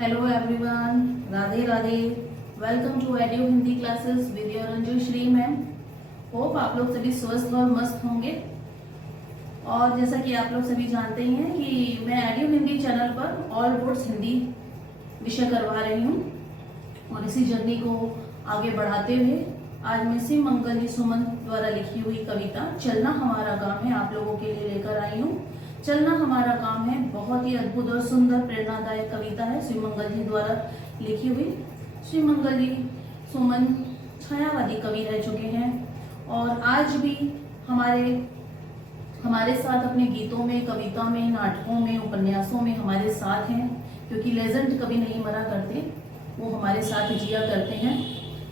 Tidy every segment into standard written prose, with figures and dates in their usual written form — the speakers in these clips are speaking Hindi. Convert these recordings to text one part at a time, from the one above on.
Hello everyone, Radhe Radhe. Welcome to edu Hindi classes with your Anju Shri ma'am. Hope आप लोग सभी स्वस्थ और मस्त होंगे। और जैसा कि आप लोग सभी जानते ही हैं कि मैं एड्यू हिंदी चैनल पर ऑल बोर्ड्स हिंदी विषय करवा रही हूँ और इसी जर्नी को आगे बढ़ाते हुए आज मैं शिव मंगल जी सुमन द्वारा लिखी हुई कविता चलना हमारा काम है आप लोगों के लिए लेकर आई हूँ। चलना हमारा काम है बहुत ही अद्भुत और सुंदर प्रेरणादायक कविता है शिव मंगल जी द्वारा लिखी हुई। शिव मंगल जी सुमन छायावादी कवि रह चुके हैं और आज भी हमारे साथ अपने गीतों में, कविता में, नाटकों में, उपन्यासों में हमारे साथ हैं, क्योंकि लेजेंड कभी नहीं मरा करते, वो हमारे साथ जिया करते हैं।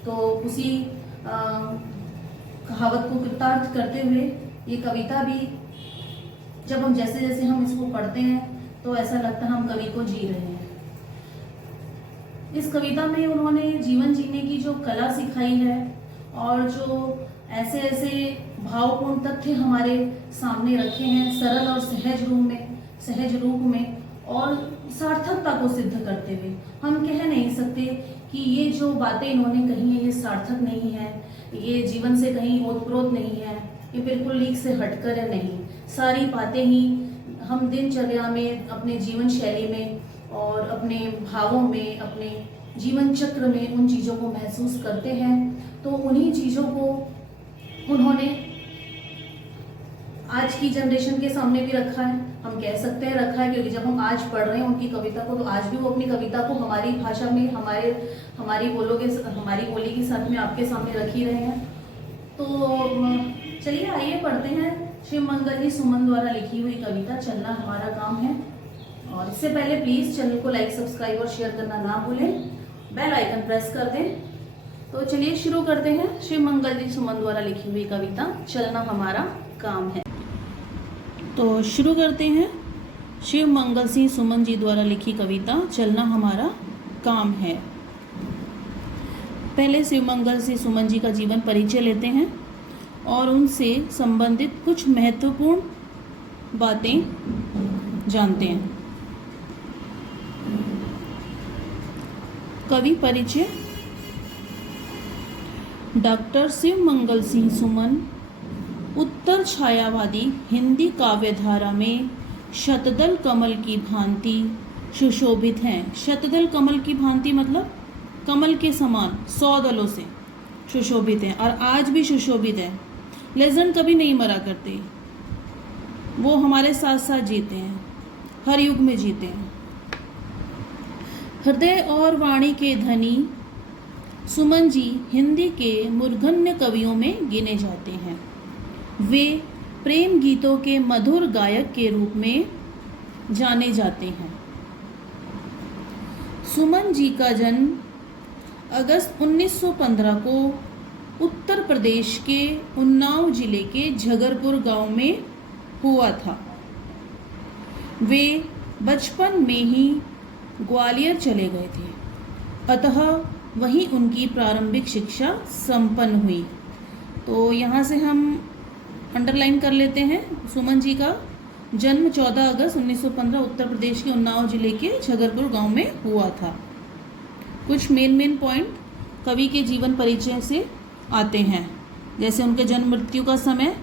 तो उसी कहावत को कृतार्थ करते हुए ये कविता भी जब हम जैसे जैसे हम इसको पढ़ते हैं तो ऐसा लगता है हम कवि को जी रहे हैं। इस कविता में उन्होंने जीवन जीने की जो कला सिखाई है और जो ऐसे ऐसे भावपूर्ण तथ्य हमारे सामने रखे हैं सरल और सहज रूप में और सार्थकता को सिद्ध करते हुए, हम कह नहीं सकते कि ये जो बातें इन्होंने कही है ये सार्थक नहीं है, ये जीवन से कहीं ओतप्रोत नहीं है, ये बिल्कुल लीक से हटकर है। नहीं, सारी बातें ही हम दिनचर्या में, अपने जीवन शैली में और अपने भावों में, अपने जीवन चक्र में उन चीज़ों को महसूस करते हैं। तो उन्हीं चीज़ों को उन्होंने आज की जनरेशन के सामने भी रखा है, हम कह सकते हैं रखा है, क्योंकि जब हम आज पढ़ रहे हैं उनकी कविता को तो आज भी वो अपनी कविता को हमारी भाषा में, हमारी बोली के साथ में आपके सामने रख ही रहे हैं। तो चलिए आइए पढ़ते हैं शिव मंगल जी सुमन द्वारा लिखी हुई कविता चलना हमारा काम है। और इससे पहले प्लीज चैनल को लाइक, सब्सक्राइब और शेयर करना ना भूलें, बेल आइकन प्रेस कर दें। तो चलिए शुरू करते हैं शिव मंगल जी सुमन द्वारा लिखी हुई कविता चलना हमारा काम है। तो शुरू करते हैं शिव मंगल सिंह सुमन जी द्वारा लिखी कविता चलना हमारा काम है। पहले शिव मंगल सिंह सुमन जी का जीवन परिचय लेते हैं और उनसे संबंधित कुछ महत्वपूर्ण बातें जानते हैं। कवि परिचय। डॉक्टर शिव मंगल सिंह सुमन उत्तर छायावादी हिंदी काव्यधारा में शतदल कमल की भांति सुशोभित हैं। शतदल कमल की भांति मतलब कमल के समान 100 दलों से सुशोभित हैं और आज भी सुशोभित हैं। लेजेंड कभी नहीं मरा करते, वो हमारे साथ साथ जीते हैं, हर युग में जीते हैं। हृदय और वाणी के धनी सुमन जी हिंदी के मूर्धन्य कवियों में गिने जाते हैं। वे प्रेम गीतों के मधुर गायक के रूप में जाने जाते हैं। सुमन जी का जन्म अगस्त 1915 को उत्तर प्रदेश के उन्नाव जिले के झगरपुर गांव में हुआ था। वे बचपन में ही ग्वालियर चले गए थे, अतः वहीं उनकी प्रारंभिक शिक्षा संपन्न हुई। तो यहाँ से हम अंडरलाइन कर लेते हैं, सुमन जी का जन्म 14 अगस्त 1915 उत्तर प्रदेश के उन्नाव जिले के झगरपुर गांव में हुआ था। कुछ मेन पॉइंट कवि के जीवन परिचय से आते हैं, जैसे उनके जन्म मृत्यु का समय,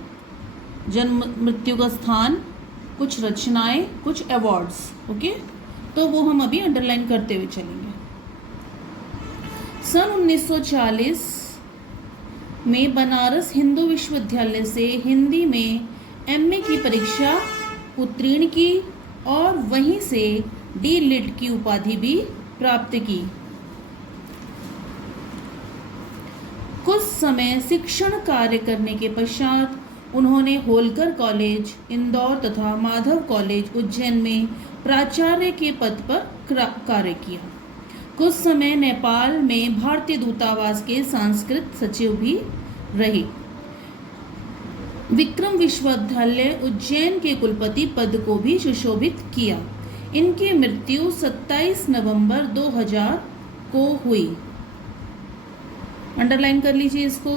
जन्म मृत्यु का स्थान, कुछ रचनाएं, कुछ अवार्ड्स। ओके, तो वो हम अभी अंडरलाइन करते हुए चलेंगे। सन 1940 में बनारस हिंदू विश्वविद्यालय से हिंदी में एमए की परीक्षा उत्तीर्ण की और वहीं से डी लिट की उपाधि भी प्राप्त की। कुछ समय शिक्षण कार्य करने के पश्चात उन्होंने होलकर कॉलेज इंदौर तथा माधव कॉलेज उज्जैन में प्राचार्य के पद पर कार्य किया। कुछ समय नेपाल में भारतीय दूतावास के संस्कृत सचिव भी रही। विक्रम विश्वविद्यालय उज्जैन के कुलपति पद को भी सुशोभित किया। इनकी मृत्यु 27 नवंबर 2000 को हुई। अंडरलाइन कर लीजिए इसको।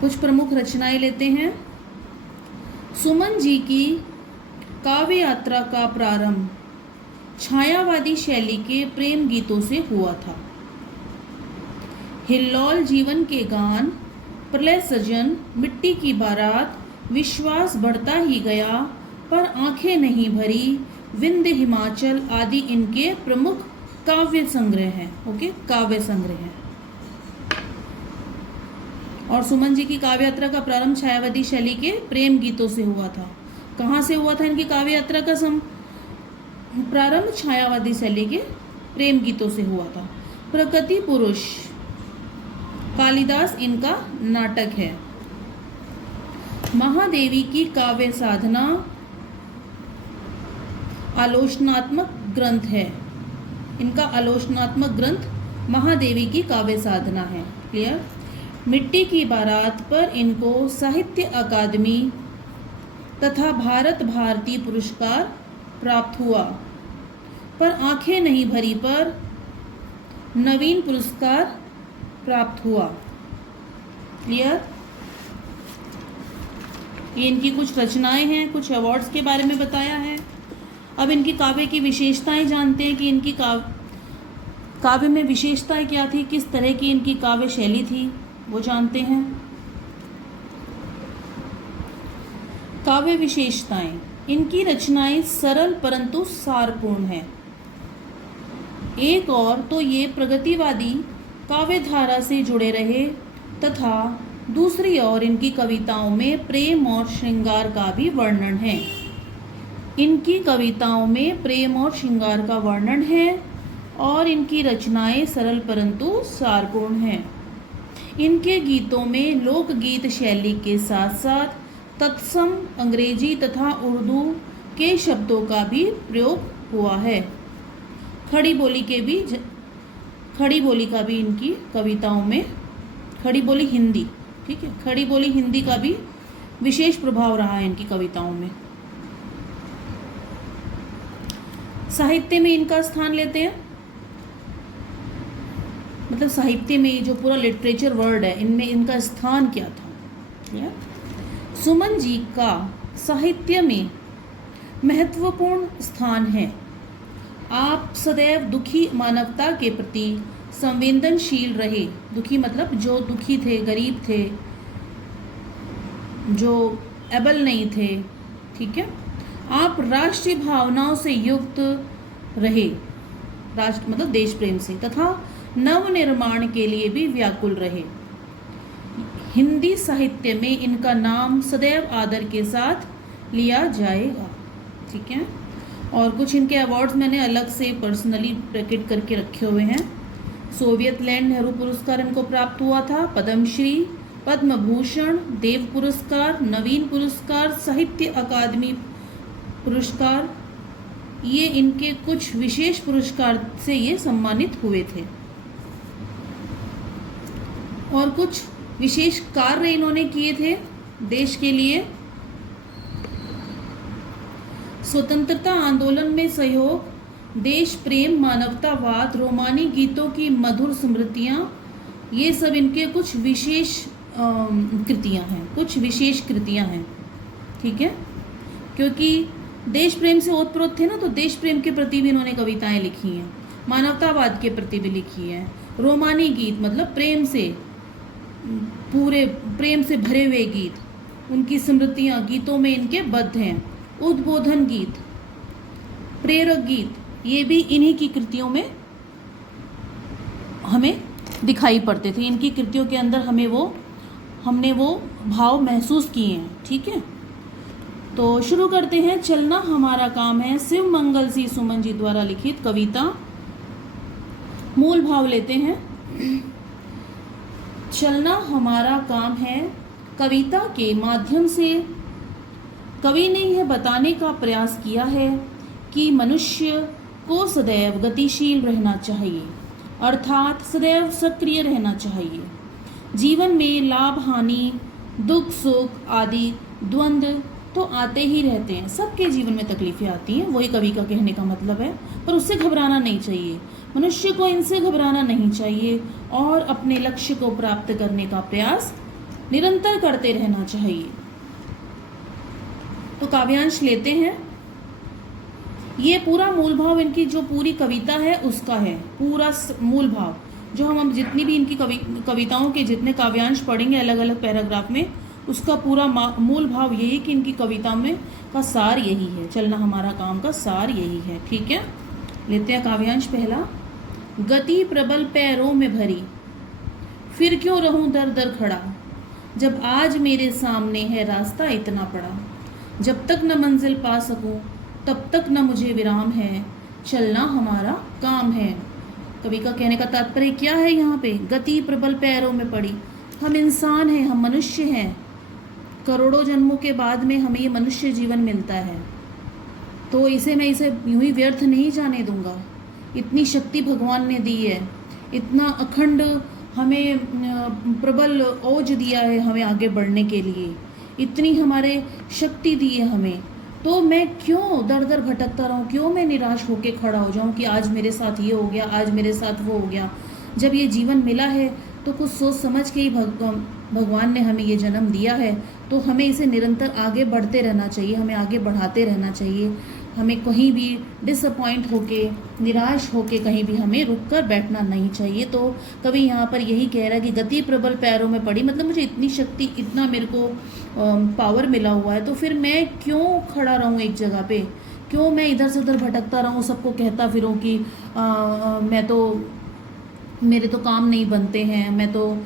कुछ प्रमुख रचनाएं लेते हैं। सुमन जी की काव्य यात्रा का प्रारंभ छायावादी शैली के प्रेम गीतों से हुआ था। हिल्लौल जीवन के गान, प्रलय सजन, मिट्टी की बारात, विश्वास बढ़ता ही गया, पर आंखें नहीं भरी, विंध्य हिमाचल आदि इनके प्रमुख काव्य संग्रह हैं। ओके, काव्य संग्रह हैं। और सुमन जी की काव्य यात्रा का प्रारंभ छायावादी शैली के प्रेम गीतों से हुआ था। कहाँ से हुआ था इनकी काव्य यात्रा का प्रारंभ? छायावादी शैली के प्रेम गीतों से हुआ था। प्रकृति पुरुष कालिदास इनका नाटक है। महादेवी की काव्य साधना आलोचनात्मक ग्रंथ है। इनका आलोचनात्मक ग्रंथ महादेवी की काव्य साधना है। क्लियर? मिट्टी की बारात पर इनको साहित्य अकादमी तथा भारत भारती पुरस्कार प्राप्त हुआ, पर आंखें नहीं भरी पर नवीन पुरस्कार प्राप्त हुआ। क्लियर? ये इनकी कुछ रचनाएं हैं, कुछ अवार्ड्स के बारे में बताया है। अब इनकी काव्य की विशेषताएं जानते हैं कि इनकी काव्य में विशेषताएं क्या थी, किस तरह की इनकी काव्य शैली थी, वो जानते हैं। काव्य विशेषताएं, इनकी रचनाएं सरल परंतु सारपूर्ण हैं। एक और तो ये प्रगतिवादी काव्य धारा से जुड़े रहे तथा दूसरी ओर इनकी कविताओं में प्रेम और श्रृंगार का भी वर्णन है। इनकी कविताओं में प्रेम और श्रृंगार का वर्णन है और इनकी रचनाएं सरल परंतु सारपूर्ण हैं। इनके गीतों में लोकगीत शैली के साथ साथ तत्सम अंग्रेजी तथा उर्दू के शब्दों का भी प्रयोग हुआ है। खड़ी बोली का भी इनकी कविताओं में, खड़ी बोली हिंदी, ठीक है, खड़ी बोली हिंदी का भी विशेष प्रभाव रहा है इनकी कविताओं में। साहित्य में इनका स्थान लेते हैं, मतलब साहित्य में जो पूरा लिटरेचर वर्ड है, इनमें इनका स्थान क्या था? सुमन जी का साहित्य में महत्वपूर्ण स्थान है। आप सदैव दुखी मानवता के प्रति संवेदनशील रहे। दुखी मतलब जो दुखी थे, गरीब थे, जो एबल नहीं थे, ठीक है। आप राष्ट्रीय भावनाओं से युक्त रहे, राष्ट्र मतलब देश प्रेम से, तथा नव निर्माण के लिए भी व्याकुल रहे। हिंदी साहित्य में इनका नाम सदैव आदर के साथ लिया जाएगा, ठीक है। और कुछ इनके अवार्ड्स मैंने अलग से पर्सनली ब्रैकेट करके रखे हुए हैं। सोवियत लैंड नेहरू पुरस्कार इनको प्राप्त हुआ था, पद्मश्री, पद्म भूषण, देव पुरस्कार, नवीन पुरस्कार, साहित्य अकादमी पुरस्कार, ये इनके कुछ विशेष पुरस्कार से ये सम्मानित हुए थे। और कुछ विशेष कार्य इन्होंने किए थे देश के लिए। स्वतंत्रता आंदोलन में सहयोग, देश प्रेम, मानवतावाद, रोमानी गीतों की मधुर स्मृतियाँ, ये सब इनके कुछ विशेष कृतियाँ हैं, कुछ विशेष कृतियाँ हैं, ठीक है। क्योंकि देश प्रेम से ओतप्रोत थे ना, तो देश प्रेम के प्रति भी इन्होंने कविताएं लिखी हैं, मानवतावाद के प्रति भी लिखी है। रोमानी गीत मतलब प्रेम से, पूरे प्रेम से भरे हुए गीत, उनकी स्मृतियाँ गीतों में इनके बद्ध हैं। उद्बोधन गीत, प्रेरक गीत, ये भी इन्हीं की कृतियों में हमें दिखाई पड़ते थे। इनकी कृतियों के अंदर हमने वो भाव महसूस किए हैं, ठीक है। तो शुरू करते हैं। चलना हमारा काम है, शिव मंगल सी सुमन जी द्वारा लिखित कविता। मूल भाव लेते हैं। चलना हमारा काम है, कविता के माध्यम से कवि ने यह बताने का प्रयास किया है कि मनुष्य को सदैव गतिशील रहना चाहिए, अर्थात सदैव सक्रिय रहना चाहिए। जीवन में लाभ हानि, दुख सुख आदि द्वंद्व तो आते ही रहते हैं, सबके जीवन में तकलीफें आती हैं, वही कवि का कहने का मतलब है। पर उससे घबराना नहीं चाहिए, मनुष्य को इनसे घबराना नहीं चाहिए और अपने लक्ष्य को प्राप्त करने का प्रयास निरंतर करते रहना चाहिए। तो काव्यांश लेते हैं। ये पूरा मूल भाव इनकी जो पूरी कविता है उसका है, पूरा मूल भाव जो हम जितनी भी इनकी कविताओं के जितने काव्यांश पढ़ेंगे अलग अलग पैराग्राफ में, उसका पूरा मूल भाव यही कि इनकी कविता में का सार यही है, चलना हमारा काम का सार यही है। ठीक है, लेते हैं काव्यांश पहला। गति प्रबल पैरों में भरी, फिर क्यों रहूं दर दर खड़ा, जब आज मेरे सामने है रास्ता इतना पड़ा, जब तक न मंजिल पा सकूं तब तक न मुझे विराम है, चलना हमारा काम है। कवि का कहने का तात्पर्य क्या है यहाँ पे? गति प्रबल पैरों में पड़ी, हम इंसान हैं, हम मनुष्य हैं, करोड़ों जन्मों के बाद में हमें ये मनुष्य जीवन मिलता है, तो मैं इसे यूं ही व्यर्थ नहीं जाने दूंगा। इतनी शक्ति भगवान ने दी है, इतना अखंड हमें प्रबल ओज दिया है हमें आगे बढ़ने के लिए, इतनी हमारे शक्ति दी है हमें, तो मैं क्यों दर दर भटकता रहूं, क्यों मैं निराश होकर खड़ा हो जाऊं कि आज मेरे साथ ये हो गया, आज मेरे साथ वो हो गया। जब ये जीवन मिला है तो कुछ सोच समझ के ही भगवान ने हमें ये जन्म दिया है, तो हमें इसे निरंतर आगे बढ़ते रहना चाहिए, हमें आगे बढ़ाते रहना चाहिए। हमें कहीं भी डिसअपॉइंट होके, निराश होके कहीं भी हमें रुक कर बैठना नहीं चाहिए। तो कभी यहाँ पर यही कह रहा है कि गति प्रबल पैरों में पड़ी, मतलब मुझे इतनी शक्ति, इतना मेरे को पावर मिला हुआ है, तो फिर मैं क्यों खड़ा रहूँ एक जगह पे, क्यों मैं इधर से उधर भटकता रहूँ, सबको कहता फिरूँ कि मेरे तो काम नहीं बनते हैं, मैं तो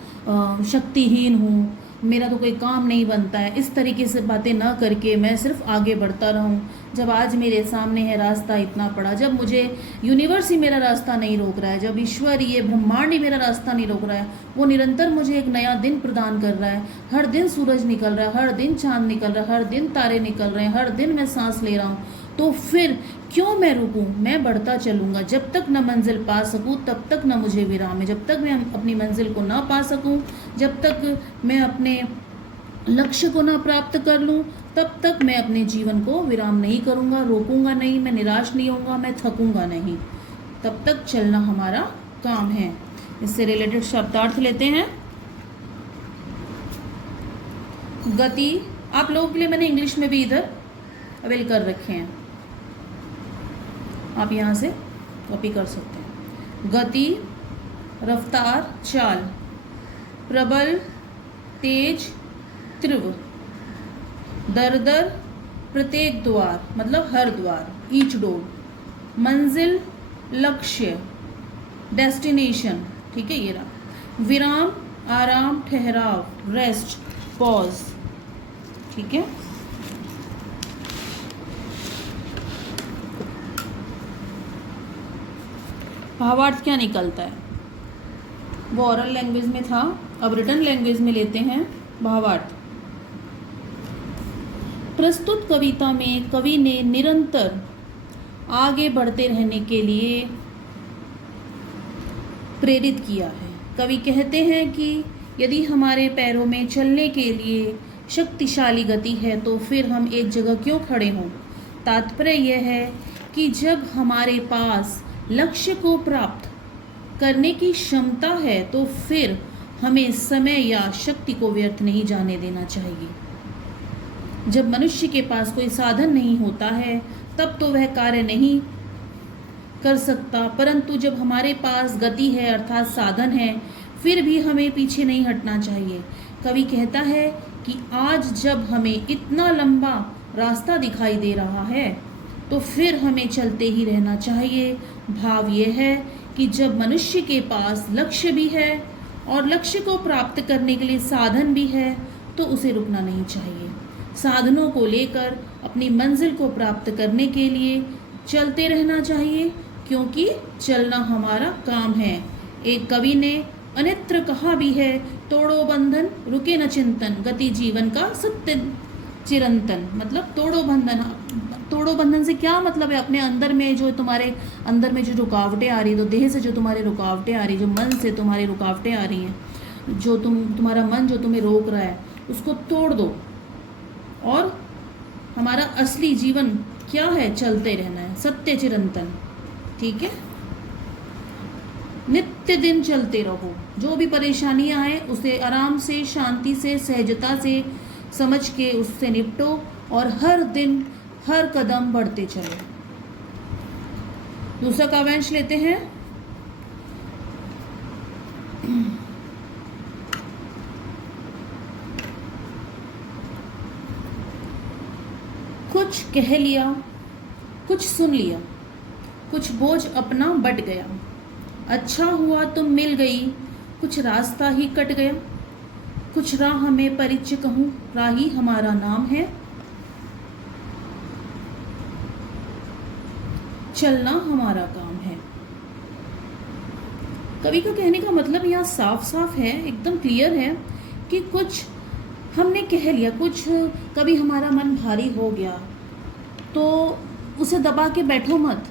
शक्तिहीन हूँ, मेरा तो कोई काम नहीं बनता है। इस तरीके से बातें ना करके मैं सिर्फ आगे बढ़ता रहूं। जब आज मेरे सामने है रास्ता इतना पड़ा, जब मुझे यूनिवर्स ही मेरा रास्ता नहीं रोक रहा है, जब ईश्वर, ये ब्रह्मांड ही मेरा रास्ता नहीं रोक रहा है, वो निरंतर मुझे एक नया दिन प्रदान कर रहा है। हर दिन सूरज निकल रहा है, हर दिन चांद निकल रहा है, हर दिन तारे निकल रहे हैं, हर दिन मैं सांस ले रहा हूँ, तो फिर क्यों मैं रुकूं, मैं बढ़ता चलूंगा। जब तक न मंजिल पा सकूं तब तक न मुझे विराम है, जब तक मैं अपनी मंजिल को ना पा सकूं, जब तक मैं अपने लक्ष्य को ना प्राप्त कर लूं, तब तक मैं अपने जीवन को विराम नहीं करूंगा, रोकूंगा नहीं, मैं निराश नहीं होऊंगा, मैं थकूंगा नहीं, तब तक चलना हमारा काम है। इससे रिलेटेड शब्दार्थ लेते हैं। गति, आप लोगों के लिए मैंने इंग्लिश में भी इधर अवेल कर रखे हैं, आप यहाँ से कॉपी कर सकते हैं। गति, रफ्तार, चाल, प्रबल, तेज, तीव्र, दर दर, प्रत्येक द्वार मतलब हर द्वार, ईच डोर, मंजिल, लक्ष्य, डेस्टिनेशन, ठीक है ये रहा, विराम, आराम, ठहराव, रेस्ट, पॉज, ठीक है। भावार्थ क्या निकलता है, वो ओरल लैंग्वेज में था, अब रिटन लैंग्वेज में लेते हैं भावार्थ। प्रस्तुत कविता में कवि ने निरंतर आगे बढ़ते रहने के लिए प्रेरित किया है। कवि कहते हैं कि यदि हमारे पैरों में चलने के लिए शक्तिशाली गति है तो फिर हम एक जगह क्यों खड़े हों। तात्पर्य यह है कि जब हमारे पास लक्ष्य को प्राप्त करने की क्षमता है तो फिर हमें समय या शक्ति को व्यर्थ नहीं जाने देना चाहिए। जब मनुष्य के पास कोई साधन नहीं होता है तब तो वह कार्य नहीं कर सकता, परंतु जब हमारे पास गति है अर्थात साधन है, फिर भी हमें पीछे नहीं हटना चाहिए। कवि कहता है कि आज जब हमें इतना लंबा रास्ता दिखाई दे रहा है तो फिर हमें चलते ही रहना चाहिए। भाव ये है कि जब मनुष्य के पास लक्ष्य भी है और लक्ष्य को प्राप्त करने के लिए साधन भी है तो उसे रुकना नहीं चाहिए। साधनों को लेकर अपनी मंजिल को प्राप्त करने के लिए चलते रहना चाहिए, क्योंकि चलना हमारा काम है। एक कवि ने अन्यत्र कहा भी है, तोड़ो बंधन रुके न चिंतन, गति जीवन का सत्य चिरंतन। मतलब तोड़ो बंधन, तोड़ो बंधन से क्या मतलब है, अपने अंदर में जो तुम्हारे अंदर में जो रुकावटें आ रही है, तो देह से जो तुम्हारे रुकावटें आ रही है, जो मन से तुम्हारी रुकावटें आ रही हैं, जो तुम्हारा मन जो तुम्हें रोक रहा है, उसको तोड़ दो। और हमारा असली जीवन क्या है, चलते रहना है, सत्य चिरंतन, ठीक है। नित्य दिन चलते रहो, जो भी परेशानियां आए उसे आराम से, शांति से, सहजता से समझ के उससे निपटो और हर दिन हर कदम बढ़ते चलो। दूसरा काव्यांश लेते हैं। कुछ कह लिया, कुछ सुन लिया, कुछ बोझ अपना बट गया। अच्छा हुआ तुम मिल गई, कुछ रास्ता ही कट गया। कुछ राह में परिचय कहूँ, राही हमारा नाम है। चलना हमारा काम है। कवि का कहने का मतलब यहाँ साफ साफ है, एकदम क्लियर है कि कुछ हमने कह लिया, कुछ कभी हमारा मन भारी हो गया तो उसे दबा के बैठो मत,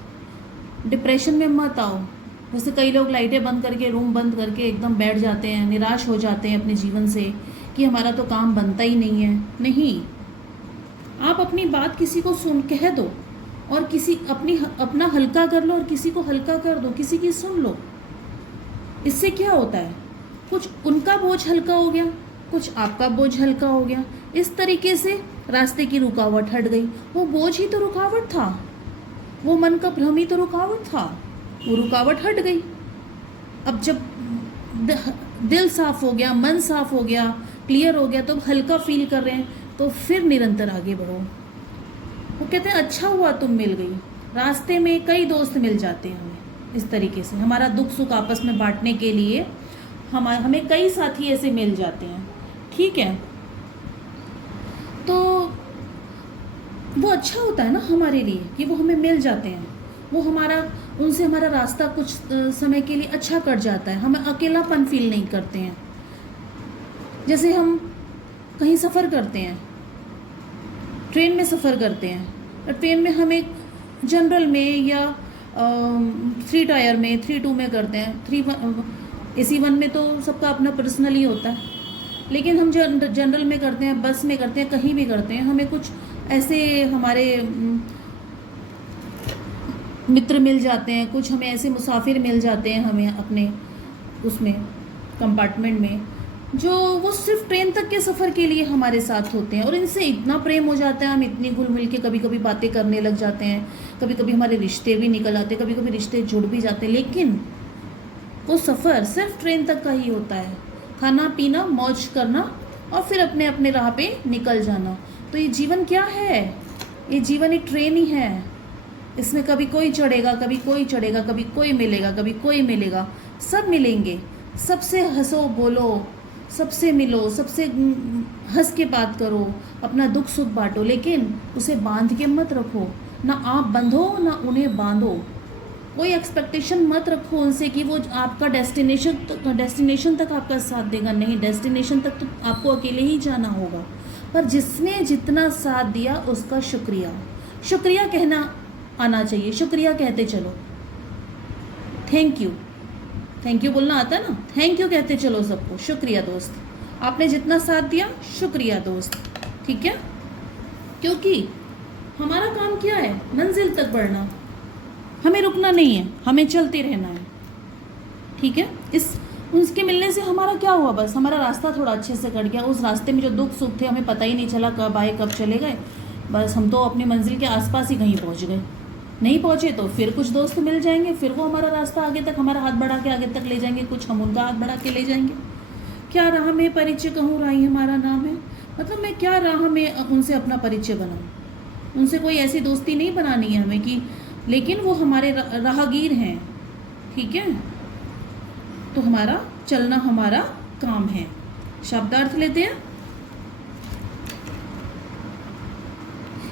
डिप्रेशन में मत आओ। जैसे कई लोग लाइटें बंद करके, रूम बंद करके एकदम बैठ जाते हैं, निराश हो जाते हैं अपने जीवन से कि हमारा तो काम बनता ही नहीं है। नहीं, आप अपनी बात किसी को सुन कह दो और किसी अपना हल्का कर लो और किसी को हल्का कर दो, किसी की सुन लो। इससे क्या होता है, कुछ उनका बोझ हल्का हो गया, कुछ आपका बोझ हल्का हो गया। इस तरीके से रास्ते की रुकावट हट गई। वो बोझ ही तो रुकावट था, वो मन का भ्रम ही तो रुकावट था, वो रुकावट हट गई। अब जब दिल साफ हो गया, मन साफ हो गया, क्लियर हो गया, तो हल्का फील कर रहे हैं, तो फिर निरंतर आगे बढ़ो। वो कहते हैं अच्छा हुआ तुम मिल गई। रास्ते में कई दोस्त मिल जाते हैं हमें इस तरीके से, हमारा दुख सुख आपस में बांटने के लिए हमें कई साथी ऐसे मिल जाते हैं। ठीक है, तो वो अच्छा होता है ना हमारे लिए कि वो हमें मिल जाते हैं, वो उनसे हमारा रास्ता कुछ समय के लिए अच्छा कट जाता है, हमें अकेलापन फील नहीं करते हैं। जैसे हम कहीं सफ़र करते हैं, ट्रेन में सफ़र करते हैं, और ट्रेन में हमें जनरल में या 3 टायर में, 3-2 में करते हैं। AC 1 में तो सबका अपना पर्सनल ही होता है, लेकिन हम जनरल में करते हैं, बस में करते हैं, कहीं भी करते हैं, हमें कुछ ऐसे हमारे मित्र मिल जाते हैं, कुछ हमें ऐसे मुसाफिर मिल जाते हैं हमें अपने उसमें कंपार्टमेंट में, जो वो सिर्फ ट्रेन तक के सफ़र के लिए हमारे साथ होते हैं। और इनसे इतना प्रेम हो जाता है, हम इतनी घुल मिल के कभी कभी बातें करने लग जाते हैं, कभी कभी हमारे रिश्ते भी निकल आते हैं, कभी कभी रिश्ते जुड़ भी जाते हैं। लेकिन वो सफ़र सिर्फ ट्रेन तक का ही होता है, खाना पीना मौज करना और फिर अपने अपने राह पे निकल जाना। तो ये जीवन क्या है, ये जीवन एक ट्रेन ही है। इसमें कभी कोई चढ़ेगा, कभी कोई चढ़ेगा, कभी कोई मिलेगा, कभी कोई मिलेगा, सब मिलेंगे। सबसे हंसो बोलो, सबसे मिलो, सबसे हंस के बात करो, अपना दुख सुख बांटो, लेकिन उसे बांध के मत रखो। ना आप बंधो ना उन्हें बांधो। कोई एक्सपेक्टेशन मत रखो उनसे कि वो आपका डेस्टिनेशन तक आपका साथ देगा। नहीं, डेस्टिनेशन तक तो आपको अकेले ही जाना होगा। पर जिसने जितना साथ दिया उसका शुक्रिया कहना आना चाहिए। शुक्रिया कहते चलो, थैंक यू बोलना आता है ना, थैंक यू कहते चलो सबको। शुक्रिया दोस्त, आपने जितना साथ दिया, शुक्रिया दोस्त। ठीक है, क्योंकि हमारा काम क्या है, मंजिल तक बढ़ना, हमें रुकना नहीं है, हमें चलते रहना है। ठीक है, उसके मिलने से हमारा क्या हुआ, बस हमारा रास्ता थोड़ा अच्छे से कट गया। उस रास्ते में जो दुख सुख थे हमें पता ही नहीं चला कब आए कब चले गए, बस हम तो अपनी मंजिल के आसपास ही कहीं पहुंच गए। नहीं पहुंचे तो फिर कुछ दोस्त मिल जाएंगे, फिर वो हमारा रास्ता आगे तक, हमारा हाथ बढ़ा के आगे तक ले जाएंगे, कुछ हम उनका हाथ बढ़ा के ले जाएंगे। क्या राह में परिचय कहूँ, राही हमारा नाम है। मतलब मैं क्या राह में उनसे अपना परिचय बनाऊँ, उनसे कोई ऐसी दोस्ती नहीं बनानी है हमें कि, लेकिन वो हमारे राहगीर हैं। ठीक है, तो हमारा चलना हमारा काम है। शब्दार्थ लेते हैं।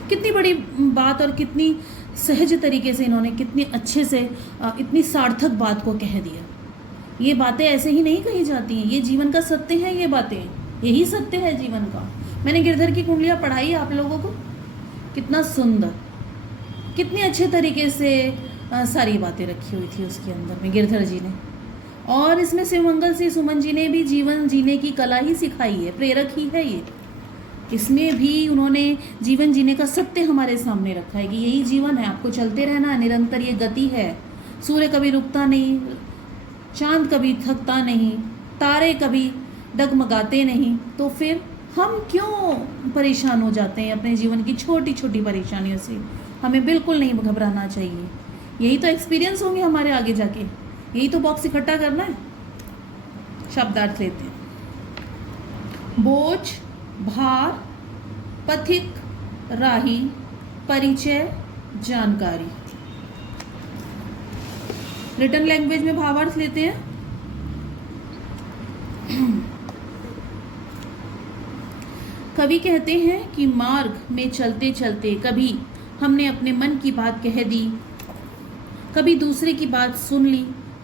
कितनी बड़ी बात और कितनी सहज तरीके से इन्होंने कितनी अच्छे से इतनी सार्थक बात को कह दिया। ये बातें ऐसे ही नहीं कही जाती हैं, ये जीवन का सत्य है। ये बातें, यही सत्य है जीवन का। मैंने गिरधर की कुंडलियाँ पढ़ाई आप लोगों को, कितना सुंदर, कितने अच्छे तरीके से सारी बातें रखी हुई थी उसके अंदर में गिरधर जी ने। और इसमें शिवमंगल से सुमन जी ने भी जीवन जीने की कला ही सिखाई है, प्रेरक ही है ये। इसमें भी उन्होंने जीवन जीने का सत्य हमारे सामने रखा है कि यही जीवन है, आपको चलते रहना है, निरंतर ये गति है। सूर्य कभी रुकता नहीं, चांद कभी थकता नहीं, तारे कभी डगमगाते नहीं, तो फिर हम क्यों परेशान हो जाते हैं अपने जीवन की छोटी छोटी परेशानियों से। हमें बिल्कुल नहीं घबराना चाहिए। यही तो एक्सपीरियंस होंगे हमारे आगे जाके, यही तो बॉक्स इकट्ठा करना है। शब्दार्थ लेते हैं। बोझ, भार, पथिक, राही, परिचय, जानकारी। रिटन लैंग्वेज में भावार्थ लेते हैं। कवि कहते हैं कि मार्ग में चलते चलते कभी हमने अपने मन की बात कह दी, कभी दूसरे की बात सुन ली।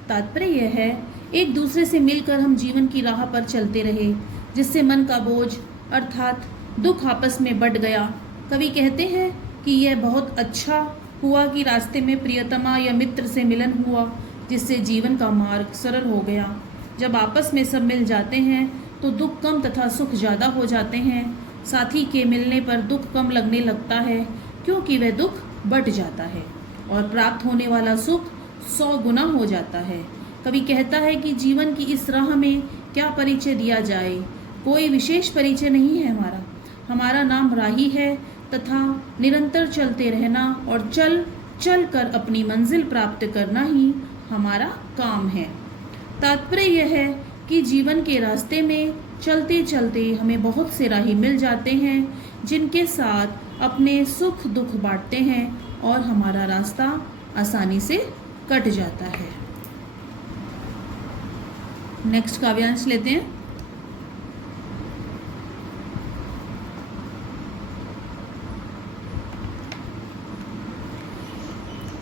तात्पर्य यह है, एक दूसरे से मिलकर हम जीवन की राह पर चलते रहे, जिससे मन का बोझ अर्थात दुख आपस में बढ़ गया। कवि कहते हैं कि यह बहुत अच्छा हुआ कि रास्ते में प्रियतमा या मित्र से मिलन हुआ, जिससे जीवन का मार्ग सरल हो गया। जब आपस में सब मिल जाते हैं तो दुख कम तथा सुख ज़्यादा हो जाते हैं। साथी के मिलने पर दुख कम लगने लगता है, क्योंकि वह दुख बढ़ जाता है और प्राप्त होने वाला सुख 100 गुना हो जाता है। कवि कहता है कि जीवन की इस राह में क्या परिचय दिया जाए, कोई विशेष परिचय नहीं है हमारा नाम राही है तथा निरंतर चलते रहना और चल कर अपनी मंजिल प्राप्त करना ही हमारा काम है। तात्पर्य यह है कि जीवन के रास्ते में चलते चलते हमें बहुत से राही मिल जाते हैं, जिनके साथ अपने सुख दुख बांटते हैं और हमारा रास्ता आसानी से कट जाता है। नेक्स्ट काव्यांश लेते हैं।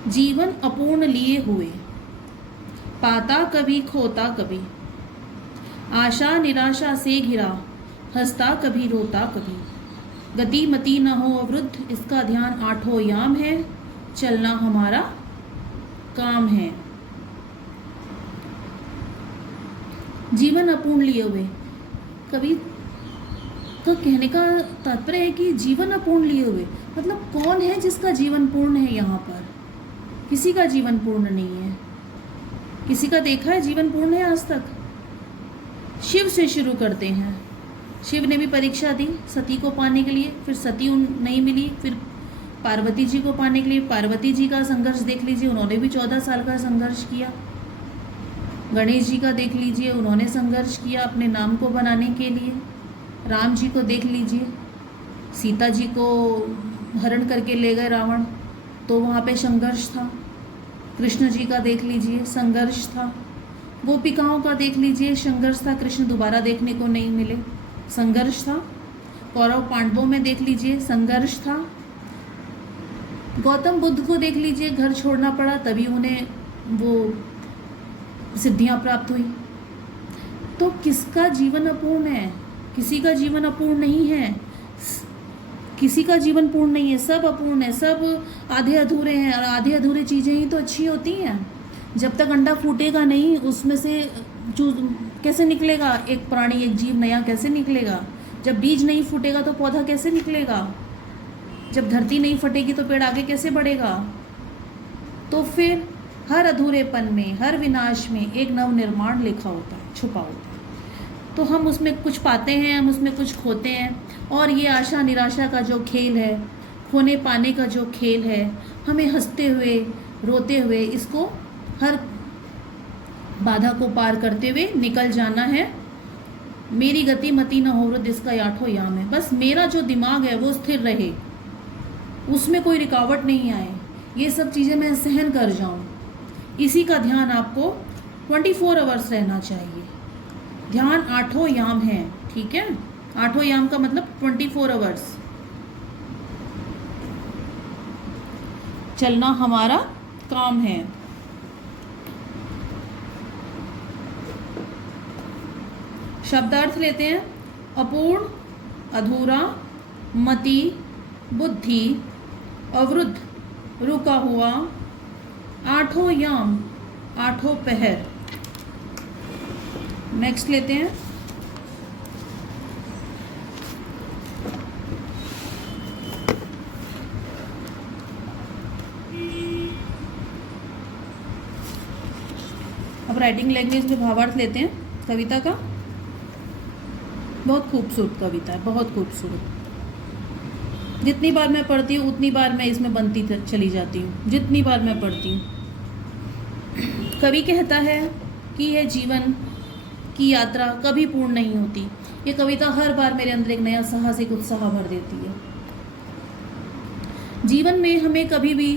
जीवन अपूर्ण लिए हुए, पाता कभी खोता कभी, आशा निराशा से घिरा, हंसता कभी रोता कभी, गति मति न हो अवरुद्ध, इसका ध्यान आठों याम है, चलना हमारा काम है। जीवन अपूर्ण लिए हुए, कवि का कहने का तात्पर्य है कि जीवन अपूर्ण लिए हुए मतलब कौन है जिसका जीवन पूर्ण है। यहाँ पर किसी का जीवन पूर्ण नहीं है। किसी का देखा है जीवन पूर्ण है आज तक? शिव से शुरू करते हैं। शिव ने भी परीक्षा दी सती को पाने के लिए, फिर सती नहीं मिली, फिर पार्वती जी को पाने के लिए पार्वती जी का संघर्ष देख लीजिए, उन्होंने भी 14 साल का संघर्ष किया। गणेश जी का देख लीजिए, उन्होंने संघर्ष किया अपने नाम को बनाने के लिए। राम जी को देख लीजिए, सीता जी को हरण करके ले गए रावण, तो वहाँ पे संघर्ष था। कृष्ण जी का देख लीजिए, संघर्ष था। गोपिकाओं का देख लीजिए, संघर्ष था, कृष्ण दोबारा देखने को नहीं मिले, संघर्ष था। कौरव पांडवों में देख लीजिए, संघर्ष था। गौतम बुद्ध को देख लीजिए, घर छोड़ना पड़ा तभी उन्हें वो सिद्धियां प्राप्त हुई। तो किसका जीवन अपूर्ण है? किसी का जीवन अपूर्ण नहीं है, किसी का जीवन पूर्ण नहीं है, सब अपूर्ण है, सब आधे अधूरे हैं। और आधे अधूरे चीज़ें ही तो अच्छी होती हैं। जब तक अंडा फूटेगा नहीं, उसमें से कैसे निकलेगा एक प्राणी, एक जीव नया कैसे निकलेगा? जब बीज नहीं फूटेगा तो पौधा कैसे निकलेगा? जब धरती नहीं फटेगी तो पेड़ आगे कैसे बढ़ेगा? तो फिर हर अधूरेपन में, हर विनाश में एक नव निर्माण लिखा होता है, छुपा होता है। तो हम उसमें कुछ पाते हैं, हम उसमें कुछ खोते हैं। और ये आशा निराशा का जो खेल है, खोने पाने का जो खेल है, हमें हंसते हुए रोते हुए इसको हर बाधा को पार करते हुए निकल जाना है। मेरी गति मति न हो वृद्ध, इसका आठों याम है। बस मेरा जो दिमाग है वो स्थिर रहे, उसमें कोई रुकावट नहीं आए, ये सब चीज़ें मैं सहन कर जाऊं, इसी का ध्यान आपको 24 आवर्स रहना चाहिए। ध्यान आठों याम है, ठीक है? आठों याम का मतलब 24 आवर्स चलना हमारा काम है। शब्दार्थ लेते हैं। अपूर्ण, अधूरा, मति, बुद्धि, अवरुद्ध, रुका हुआ, आठों याम, आठों पहर। नेक्स्ट लेते हैं। अब राइटिंग लैंग्वेज में भावार्थ लेते हैं कविता का। बहुत खूबसूरत कविता है, बहुत खूबसूरत। जितनी बार मैं पढ़ती हूँ उतनी बार मैं इसमें बनती चली जाती हूँ, जितनी बार मैं पढ़ती हूँ। कवि कहता है कि यह जीवन की यात्रा कभी पूर्ण नहीं होती। ये कविता हर बार मेरे अंदर एक नया साहसिक उत्साह भर देती है। जीवन में हमें कभी भी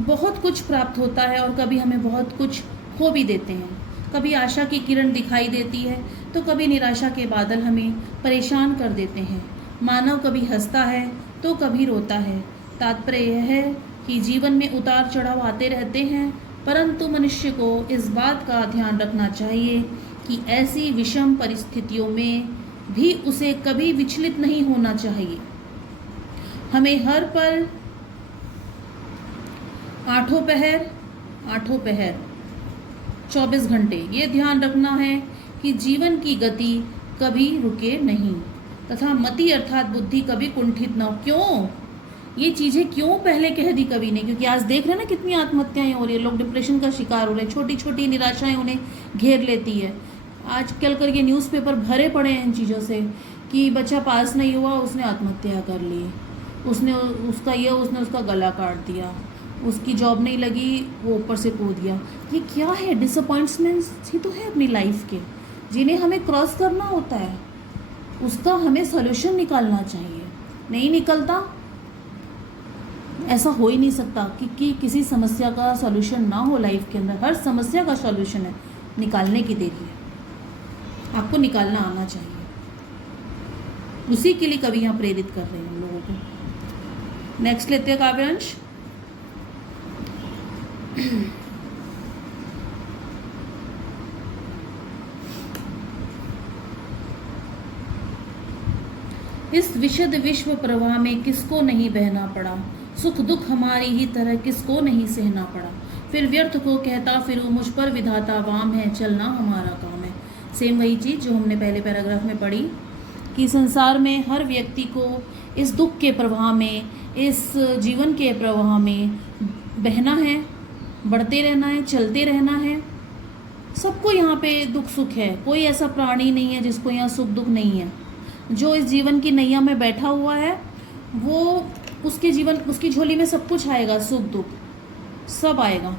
बहुत कुछ प्राप्त होता है और कभी हमें बहुत कुछ खो भी देते हैं। कभी आशा की किरण दिखाई देती है तो कभी निराशा के बादल हमें परेशान कर देते हैं। मानव कभी हंसता है तो कभी रोता है। तात्पर्य यह है कि जीवन में उतार चढ़ाव आते रहते हैं, परंतु मनुष्य को इस बात का ध्यान रखना चाहिए कि ऐसी विषम परिस्थितियों में भी उसे कभी विचलित नहीं होना चाहिए। हमें हर पल आठों पहर 24 घंटे ये ध्यान रखना है कि जीवन की गति कभी रुके नहीं तथा मति अर्थात बुद्धि कभी कुंठित न हो। क्यों ये चीज़ें क्यों पहले कह दी कवि ने? क्योंकि आज देख रहे हैं ना कितनी आत्महत्याएं हो रही है, लोग डिप्रेशन का शिकार हो रहे हैं, छोटी छोटी निराशाएं उन्हें घेर लेती है। आजकल कर ये न्यूज़पेपर भरे पड़े हैं इन चीज़ों से कि बच्चा पास नहीं हुआ, उसने आत्महत्या कर ली, उसने उसका गला काट दिया, उसकी जॉब नहीं लगी, वो ऊपर से कूद गया। ये क्या है? डिसअपॉइंटमेंट्स ही तो है अपनी लाइफ के, जिन्हें हमें क्रॉस करना होता है। उसका हमें सॉल्यूशन निकालना चाहिए। नहीं निकलता, ऐसा हो ही नहीं सकता कि किसी समस्या का सॉल्यूशन ना हो लाइफ के अंदर। हर समस्या का सॉल्यूशन है, निकालने की देरी है। आपको निकालना आना चाहिए। उसी के लिए कवि यहाँ प्रेरित कर रहे हैं हम लोगों को। नेक्स्ट लेते हैं काव्यांश। इस विशद विश्व प्रवाह में किसको नहीं बहना पड़ा, सुख दुख हमारी ही तरह किसको नहीं सहना पड़ा। फिर व्यर्थ को कहता फिरूं मुझ पर विधाता वाम है, चलना हमारा काम है। सेम वही चीज़ जो हमने पहले पैराग्राफ में पढ़ी कि संसार में हर व्यक्ति को इस दुख के प्रवाह में, इस जीवन के प्रवाह में बहना है, बढ़ते रहना है, चलते रहना है। सबको यहाँ पे दुख सुख है, कोई ऐसा प्राणी नहीं है जिसको यहाँ सुख दुख नहीं है। जो इस जीवन की नैया में बैठा हुआ है वो उसकी झोली में सब कुछ आएगा, सुख दुख सब आएगा।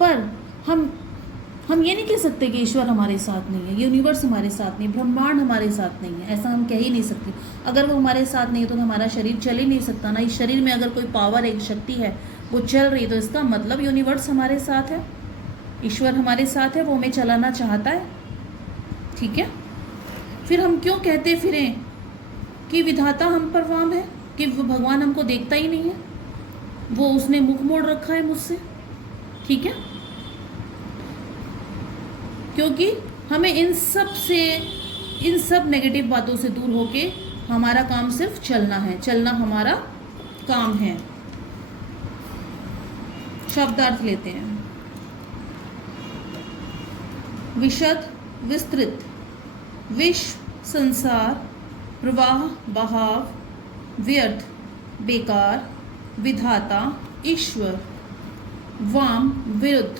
पर हम ये नहीं कह सकते कि ईश्वर हमारे साथ नहीं है, यूनिवर्स हमारे साथ नहीं, ब्रह्मांड हमारे साथ नहीं है, ऐसा हम कह ही नहीं सकते। अगर वो हमारे साथ नहीं है तो हमारा शरीर चल ही नहीं सकता ना। इस शरीर में अगर कोई पावर, एक शक्ति है वो चल रही, तो इसका मतलब यूनिवर्स हमारे साथ है, ईश्वर हमारे साथ है, वो हमें चलाना चाहता है। ठीक है, फिर हम क्यों कहते फिरें कि विधाता हम पर वाम है, कि भगवान हमको देखता ही नहीं है, वो उसने मुख मोड़ रखा है मुझसे। ठीक है, क्योंकि हमें इन सब नेगेटिव बातों से दूर होके हमारा काम सिर्फ चलना है, चलना हमारा काम है। शब्दार्थ लेते हैं। विशद, विस्तृत, विश्व, संसार, प्रवाह, बहाव, व्यर्थ, बेकार, विधाता, ईश्वर, वाम, विरुद्ध।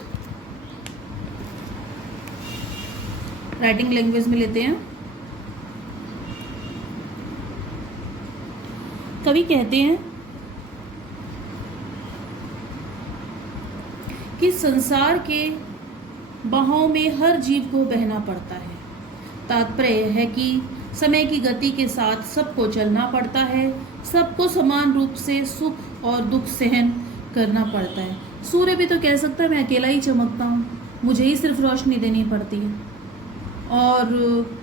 राइटिंग लैंग्वेज में लेते हैं। कवि कहते हैं कि संसार के बहाव में हर जीव को बहना पड़ता है। तात्पर्य यह है कि समय की गति के साथ सबको चलना पड़ता है, सबको समान रूप से सुख और दुख सहन करना पड़ता है। सूर्य भी तो कह सकता है मैं अकेला ही चमकता हूँ, मुझे ही सिर्फ रोशनी देनी पड़ती है और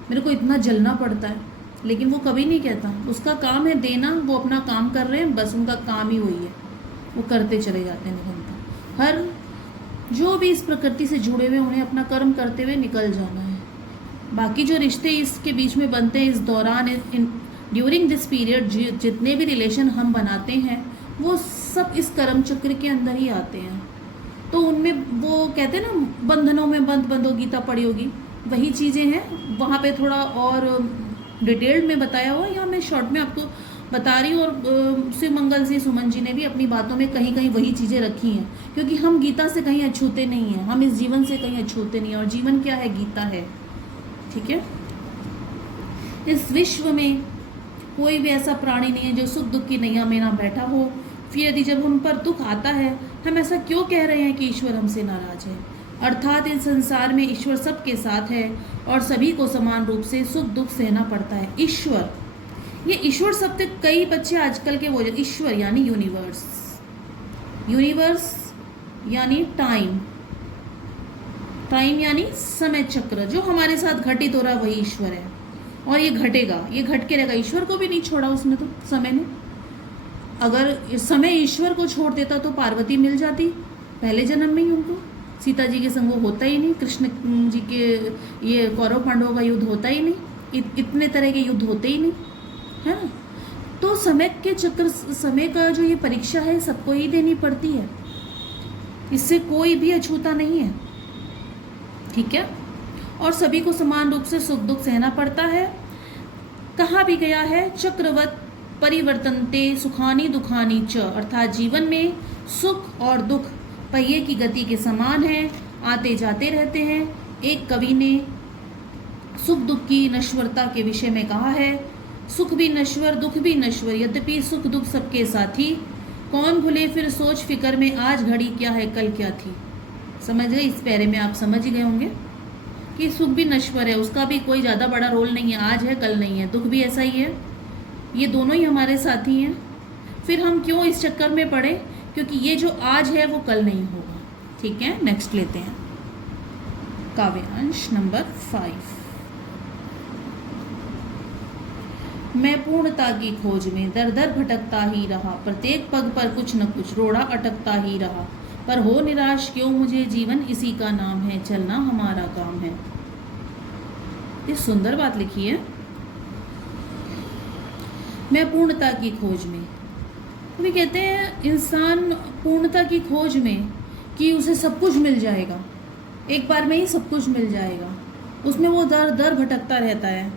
मेरे को इतना जलना पड़ता है, लेकिन वो कभी नहीं कहता। उसका काम है देना, वो अपना काम कर रहे हैं, बस उनका काम ही वही है, वो करते चले जाते हैं निरंतर। हर जो भी इस प्रकृति से जुड़े हुए उन्हें अपना कर्म करते हुए निकल जाना है। बाकी जो रिश्ते इसके बीच में बनते हैं इस दौरान, ड्यूरिंग दिस पीरियड, जितने भी रिलेशन हम बनाते हैं वो सब इस कर्म चक्र के अंदर ही आते हैं। तो उनमें वो कहते हैं ना, बंधनों में बंधो, गीता पढ़ी होगी, वही चीज़ें हैं। वहाँ पे थोड़ा और डिटेल्ड में बताया हुआ, यहाँ मैं शॉर्ट में आपको बता रही हूँ। और शिव मंगल से सुमन जी ने भी अपनी बातों में कहीं कहीं वही चीज़ें रखी हैं, क्योंकि हम गीता से कहीं अछूते नहीं हैं, हम इस जीवन से कहीं अछूते नहीं हैं। और जीवन क्या है? गीता है। ठीक है, इस विश्व में कोई भी ऐसा प्राणी नहीं है जो सुख दुख की नैया में ना बैठा हो। फिर यदि जब हम पर दुख आता है, हम ऐसा क्यों कह रहे हैं कि ईश्वर हमसे नाराज है? अर्थात इस संसार में ईश्वर सबके साथ है और सभी को समान रूप से सुख दुख सहना पड़ता है। ईश्वर, ये ईश्वर शब्द कई बच्चे आजकल के वो, ईश्वर यानी यूनिवर्स, यूनिवर्स यानी टाइम, टाइम यानी समय चक्र, जो हमारे साथ घटित हो रहा है वही ईश्वर है और ये घटेगा, ये घट के रहेगा। ईश्वर को भी नहीं छोड़ा उसने तो, समय ने। अगर समय ईश्वर को छोड़ देता तो पार्वती मिल जाती पहले जन्म में ही उनको, सीता जी के संग वो होता ही नहीं, कृष्ण जी के ये कौरव पांडवों का युद्ध होता ही नहीं, इतने तरह के युद्ध होते ही नहीं, है ना। तो समय के चक्र, समय का जो ये परीक्षा है सबको ही देनी पड़ती है, इससे कोई भी अछूता नहीं है, ठीक है। और सभी को समान रूप से सुख दुख सहना पड़ता है। कहा भी गया है चक्रवत परिवर्तनते सुखानी दुखानी च, अर्थात जीवन में सुख और दुख पहिए की गति के समान है, आते जाते रहते हैं। एक कवि ने सुख दुख की नश्वरता के विषय में कहा है, सुख भी नश्वर दुख भी नश्वर, यद्यपि सुख दुख सबके साथी, कौन भूले फिर सोच फिकर में आज घड़ी क्या है कल क्या थी। समझ गए, इस पैरे में आप समझ ही गए होंगे कि सुख भी नश्वर है, उसका भी कोई ज़्यादा बड़ा रोल नहीं है, आज है कल नहीं है। दुख भी ऐसा ही है, ये दोनों ही हमारे साथी हैं। फिर हम क्यों इस चक्कर में पड़े, क्योंकि ये जो आज है वो कल नहीं होगा, ठीक है। नेक्स्ट लेते हैं काव्यांश नंबर 5। मैं पूर्णता की खोज में दर दर भटकता ही रहा, प्रत्येक पग पर कुछ न कुछ रोड़ा अटकता ही रहा, पर हो निराश क्यों मुझे, जीवन इसी का नाम है, चलना हमारा काम है। ये सुंदर बात लिखी है। मैं पूर्णता की खोज में, वे कहते हैं इंसान पूर्णता की खोज में कि उसे सब कुछ मिल जाएगा, एक बार में ही सब कुछ मिल जाएगा, उसमें वो दर दर भटकता रहता है।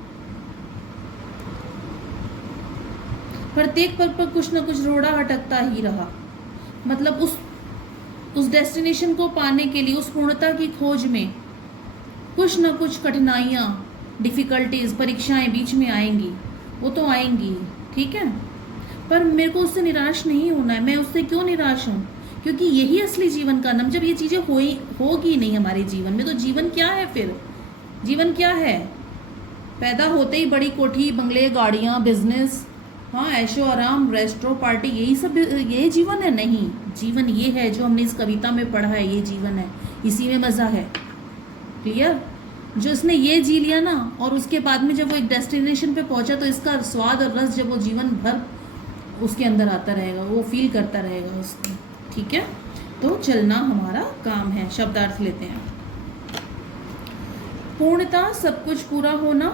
प्रत्येक पग पर कुछ न कुछ रोड़ा अटकता ही रहा, मतलब उस डेस्टिनेशन को पाने के लिए, उस पूर्णता की खोज में कुछ न कुछ कठिनाइयाँ, डिफ़िकल्टीज, परीक्षाएं बीच में आएंगी, वो तो आएंगी, ठीक है। पर मेरे को उससे निराश नहीं होना है। मैं उससे क्यों निराश हूँ, क्योंकि यही असली जीवन का नाम। जब ये चीज़ें होगी नहीं हमारे जीवन में, तो जीवन क्या है फिर? जीवन क्या है? पैदा होते ही बड़ी कोठी, बंगले, गाड़ियाँ, बिजनेस, हाँ, ऐशो आराम, रेस्टोरेंट, पार्टी, यही सब ये जीवन है? नहीं, जीवन ये है जो हमने इस कविता में पढ़ा है, ये जीवन है, इसी में मज़ा है। क्लियर? जो इसने ये जी लिया ना, और उसके बाद में जब वो एक डेस्टिनेशन पे पहुंचा तो इसका स्वाद और रस जब वो जीवन भर उसके अंदर आता रहेगा, वो फील करता रहेगा उसको, ठीक है। तो चलना हमारा काम है। शब्दार्थ लेते हैं। पूर्णता, सब कुछ पूरा होना,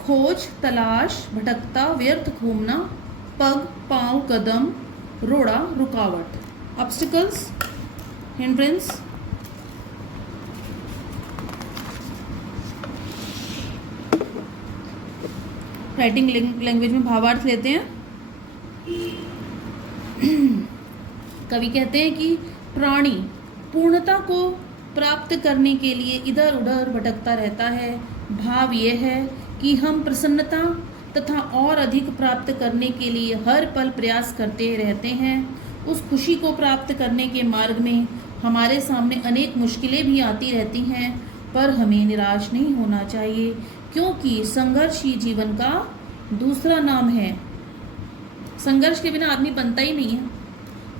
खोज, तलाश, भटकता, व्यर्थ घूमना, पग, पांव, कदम, रोड़ा, रुकावट, ऑब्स्टिकल्स, हिंड्रेंस। राइटिंग लैंग्वेज में भावार्थ लेते हैं। कवि कहते हैं कि प्राणी पूर्णता को प्राप्त करने के लिए इधर उधर भटकता रहता है। भाव यह है कि हम प्रसन्नता तथा और अधिक प्राप्त करने के लिए हर पल प्रयास करते रहते हैं। उस खुशी को प्राप्त करने के मार्ग में हमारे सामने अनेक मुश्किलें भी आती रहती हैं, पर हमें निराश नहीं होना चाहिए, क्योंकि संघर्ष ही जीवन का दूसरा नाम है। संघर्ष के बिना आदमी बनता ही नहीं है।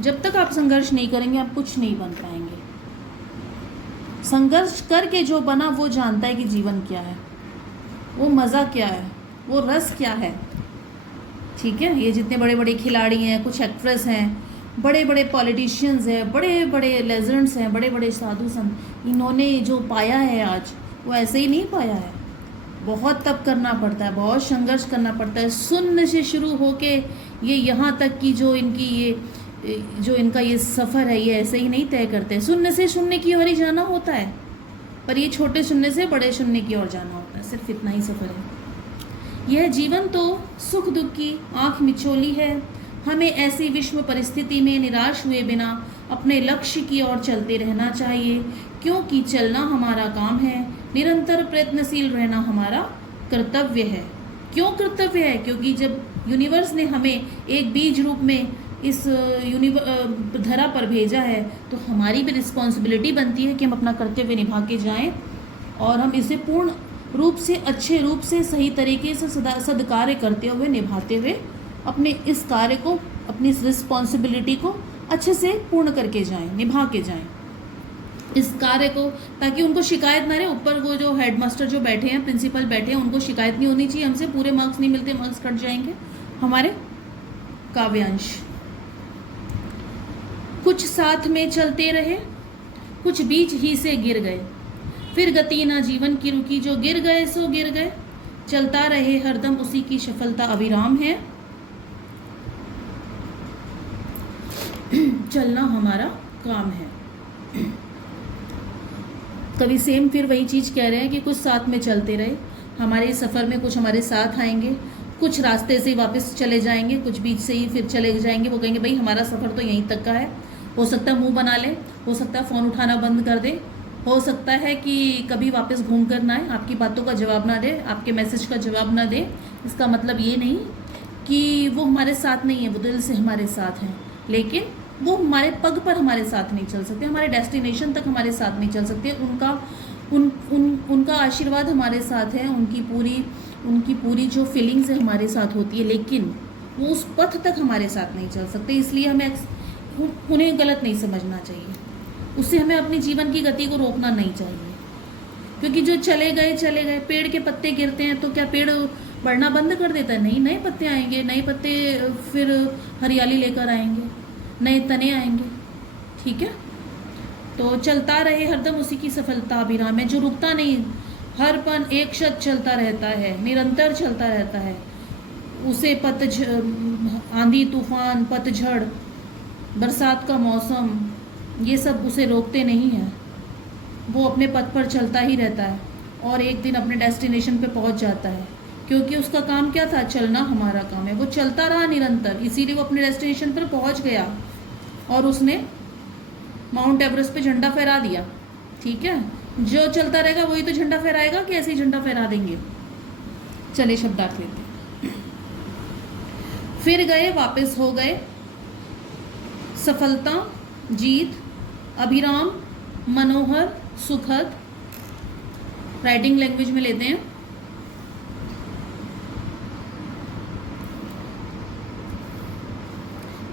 जब तक आप संघर्ष नहीं करेंगे आप कुछ नहीं बन पाएंगे। संघर्ष करके जो बना वो जानता है कि जीवन क्या है, वो मज़ा क्या है, वो रस क्या है, ठीक है। ये जितने बड़े बड़े खिलाड़ी हैं, कुछ एक्ट्रेस हैं, बड़े बड़े पॉलिटिशियंस हैं, बड़े बड़े लेजेंड्स हैं, बड़े बड़े साधु संत, इन्होंने जो पाया है आज वो ऐसे ही नहीं पाया है। बहुत तप करना पड़ता है, बहुत संघर्ष करना पड़ता है। शून्य से शुरू होके ये यहाँ तक की जो इनका ये सफ़र है, ये ऐसे ही नहीं तय करते। शून्य से शून्य की ओर ही जाना होता है, पर ये छोटे शून्य से बड़े शून्य की ओर जाना होता है, सिर्फ इतना ही सफ़र है। यह जीवन तो सुख दुख की आँख मिचोली है। हमें ऐसी विषम परिस्थिति में निराश हुए बिना अपने लक्ष्य की ओर चलते रहना चाहिए, क्योंकि चलना हमारा काम है, निरंतर प्रयत्नशील रहना हमारा कर्तव्य है। क्यों कर्तव्य है? क्योंकि जब यूनिवर्स ने हमें एक बीज रूप में इस धरा पर भेजा है, तो हमारी भी रिस्पॉन्सिबिलिटी बनती है कि हम अपना कर्तव्य निभा के जाएं और हम इसे पूर्ण रूप से, अच्छे रूप से, सही तरीके से सदकार्य करते हुए, निभाते हुए अपने इस कार्य को, अपनी इस रिस्पॉन्सिबिलिटी को अच्छे से पूर्ण करके जाएं, निभा के जाएं इस कार्य को, ताकि उनको शिकायत ना रहे। ऊपर वो जो हेडमास्टर जो बैठे हैं, प्रिंसिपल बैठे हैं, उनको शिकायत नहीं होनी चाहिए हमसे, पूरे मार्क्स नहीं मिलते, मार्क्स कट जाएंगे हमारे। काव्यांश। कुछ साथ में चलते रहे, कुछ बीच ही से गिर गए, फिर गति ना जीवन की रुकी, जो गिर गए सो गिर गए, चलता रहे हरदम उसी की सफलता अविराम है। चलना हमारा काम है। कभी सेम फिर वही चीज़ कह रहे हैं कि कुछ साथ में चलते रहे, हमारे सफ़र में कुछ हमारे साथ आएंगे, कुछ रास्ते से ही वापस चले जाएंगे, कुछ बीच से ही फिर चले जाएंगे। वो कहेंगे भाई हमारा सफ़र तो यहीं तक का है। हो सकता है मुंह बना ले, हो सकता है फ़ोन उठाना बंद कर दे, हो सकता है कि कभी वापस घूम कर ना आए, आपकी बातों का जवाब ना दे, आपके मैसेज का जवाब ना दे। इसका मतलब ये नहीं कि वो हमारे साथ नहीं है, वो दिल से हमारे साथ हैं, लेकिन वो हमारे पग पर हमारे साथ नहीं चल सकते, हमारे डेस्टिनेशन तक हमारे साथ नहीं चल सकते। उनका आशीर्वाद हमारे साथ है, उनकी पूरी जो फीलिंग्स है हमारे साथ होती है, लेकिन वो उस पथ तक हमारे साथ नहीं चल सकते। इसलिए हमें उन्हें गलत नहीं समझना चाहिए, उससे हमें अपनी जीवन की गति को रोकना नहीं चाहिए, क्योंकि जो चले गए, पेड़ के पत्ते गिरते हैं तो क्या पेड़ बढ़ना बंद कर देता है? नहीं, नए पत्ते आएंगे, नए पत्ते फिर हरियाली लेकर आएंगे, नए तने आएंगे। ठीक है, तो चलता रहे हरदम उसी की सफलता अभिराम है, जो रुकता नहीं, हर पल एक शत चलता रहता है, निरंतर चलता रहता है। उसे आंधी तूफान, पतझड़, बरसात का मौसम, ये सब उसे रोकते नहीं हैं। वो अपने पथ पर चलता ही रहता है और एक दिन अपने डेस्टिनेशन पे पहुंच जाता है, क्योंकि उसका काम क्या था? चलना हमारा काम है। वो चलता रहा निरंतर, इसीलिए वो अपने डेस्टिनेशन पर पहुंच गया और उसने माउंट एवरेस्ट पे झंडा फहरा दिया। ठीक है, जो चलता रहेगा वही तो झंडा फहराएगा, कि ऐसे ही झंडा फहरा देंगे? चले शब्दार्थ लेते हैं। फिर गए वापस हो गए, सफलता, जीत, अभिराम, मनोहर, सुखद। राइटिंग लैंग्वेज में लेते हैं।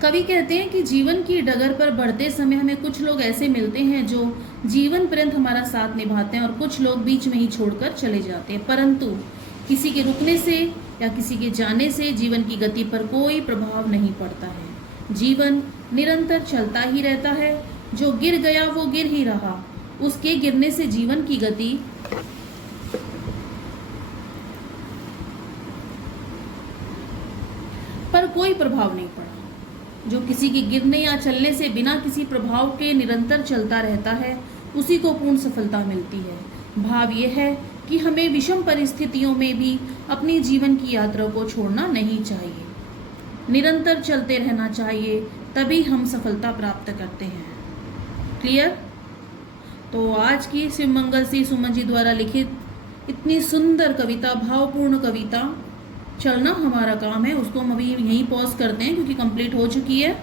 कवि कहते हैं कि जीवन की डगर पर बढ़ते समय हमें कुछ लोग ऐसे मिलते हैं जो जीवन पर्यंत हमारा साथ निभाते हैं, और कुछ लोग बीच में ही छोड़कर चले जाते हैं। परंतु किसी के रुकने से या किसी के जाने से जीवन की गति पर कोई प्रभाव नहीं पड़ता है। जीवन निरंतर चलता ही रहता है। जो गिर गया वो गिर ही रहा, उसके गिरने से जीवन की गति पर कोई प्रभाव नहीं पड़ा। जो किसी के गिरने या चलने से बिना किसी प्रभाव के निरंतर चलता रहता है, उसी को पूर्ण सफलता मिलती है। भाव यह है कि हमें विषम परिस्थितियों में भी अपनी जीवन की यात्रा को छोड़ना नहीं चाहिए, निरंतर चलते रहना चाहिए, तभी हम सफलता प्राप्त करते हैं। क्लियर? तो आज की शिवमंगल सिंह सुमन जी द्वारा लिखित इतनी सुंदर कविता, भावपूर्ण कविता चलना हमारा काम है, उसको हम अभी यहीं पॉज करते हैं क्योंकि कंप्लीट हो चुकी है।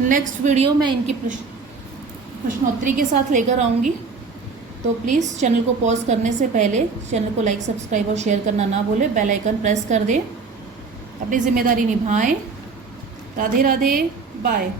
नेक्स्ट वीडियो मैं इनकी प्रश्नोत्तरी के साथ लेकर आऊँगी, तो प्लीज़ चैनल को पॉज करने से पहले चैनल को लाइक, सब्सक्राइब और शेयर करना ना भूलें। बेल आइकन प्रेस कर दें। अपनी जिम्मेदारी निभाएं। राधे राधे, बाय।